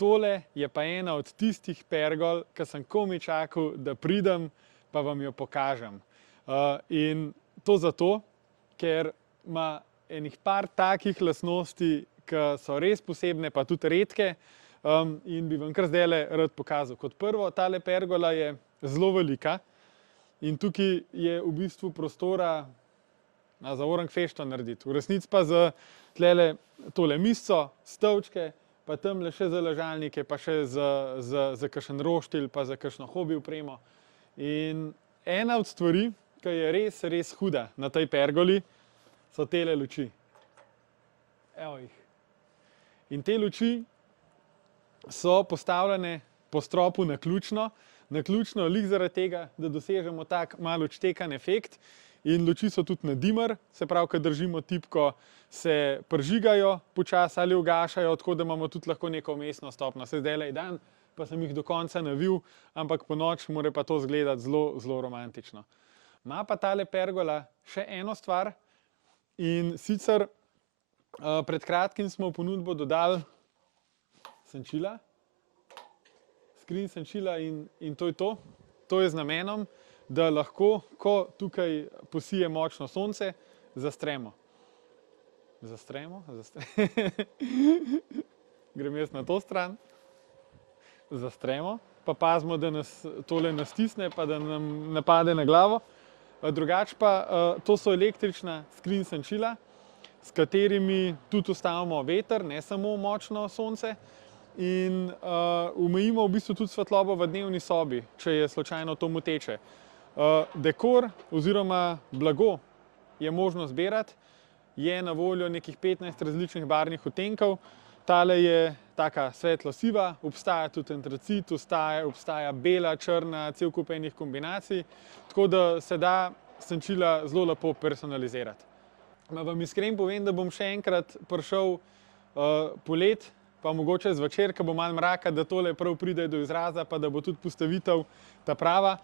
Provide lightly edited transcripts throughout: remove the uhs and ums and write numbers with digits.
tole je pa ena od tistih pergol, ki sem komaj čakal, da pridem, pa vam jo pokažem. In to zato, ker ima enih par takih lastnosti, ki so res posebne, pa tudi redke, in bi vam kar zdajle rad pokazal. Kot prvo, tale pergola je zelo velika in tukaj je v bistvu prostora za orangfešto narediti. V resnici pa za tole mizo, stolčke, pa tamle še za ležalnike, pa še za kakšen roštilj, pa za kakšno hobi opremo. In ena od stvari, ki je res, res huda na tej pergoli, so tele luči. Evo jih. In te luči so postavljene po stropu naključno lik zaradi tega, da dosežemo tak malo odštekan efekt. In luči so tudi na dimer, se pravi, ko držimo tipko, se prižigajo počasi ali ugašajo, tako da imamo tudi lahko neko vmesno stopnjo. Saj zdajle je dan, pa sem jih do konca navil, ampak ponoči mora pa to izgledati zelo, zelo romantično. Ima pa tale pergola še eno stvar, in sicer pred kratkim smo v ponudbo dodali senčila, screen senčila, in to je to. To je z namenom, da lahko, ko tukaj posije močno sonce, zastremo. Zastremo. Grem jaz na to stran. Zastremo, pa pazimo, da nas tole nastisne, pa da nam ne pade na glavo. Drugače pa, to so električna screen senčila, s katerimi tudi ustavimo veter, ne samo močno sonce, in omejimo v bistvu tudi svetlobo v dnevni sobi, če je slučajno to moteče. Dekor oziroma blago je možno zbirati, je na voljo nekih 15 različnih barvnih odtenkov. Tale je taka svetlo siva, obstaja tudi antracit, obstaja bela, črna, cel kup enih kombinacij, tako da se da senčila zelo lepo personalizirati. Vam iskreno povem, da bom še enkrat prišel poleti, pa mogoče zvečer, ko bo malo mraka, da tole prav pride do izraza, pa da bo tudi postavitev ta prava.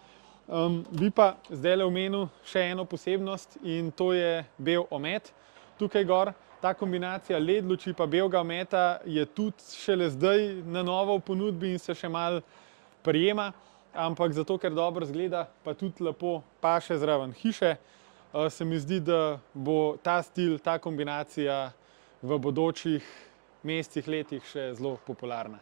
Bi pa zdajle omenil še eno posebnost, in to je bel omet tukaj gor. Ta kombinacija LED luči pa belega ometa je tudi šele zdaj na novo v ponudbi in se še malo prijema, ampak zato, ker dobro izgleda, pa tudi lepo paše zraven hiše, se mi zdi, da bo ta stil, ta kombinacija v bodočih mesecih, letih še zelo popularna.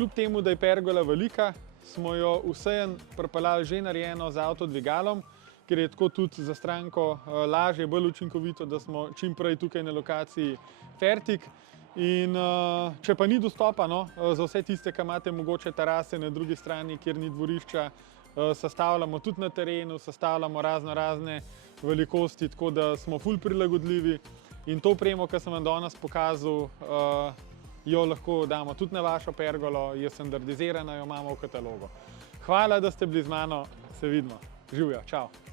Kljub temu, da je pergola velika, smo jo vseeno pripeljali že narejeno z avtodvigalom, ker je tako tudi za stranko lažje, bolj učinkovito, da smo čim prej tukaj na lokaciji fertik. In če pa ni dostopa, za vse tiste, ki imate mogoče terase na drugi strani, kjer ni dvorišča, sestavljamo tudi na terenu, sestavljamo razne velikosti, tako da smo ful prilagodljivi. In to opremo, ki sem vam danes pokazal, jo lahko damo tudi na vašo pergolo, je standardizirana, jo imamo v katalogu. Hvala, da ste bili z mano, se vidimo. Živjo, čau!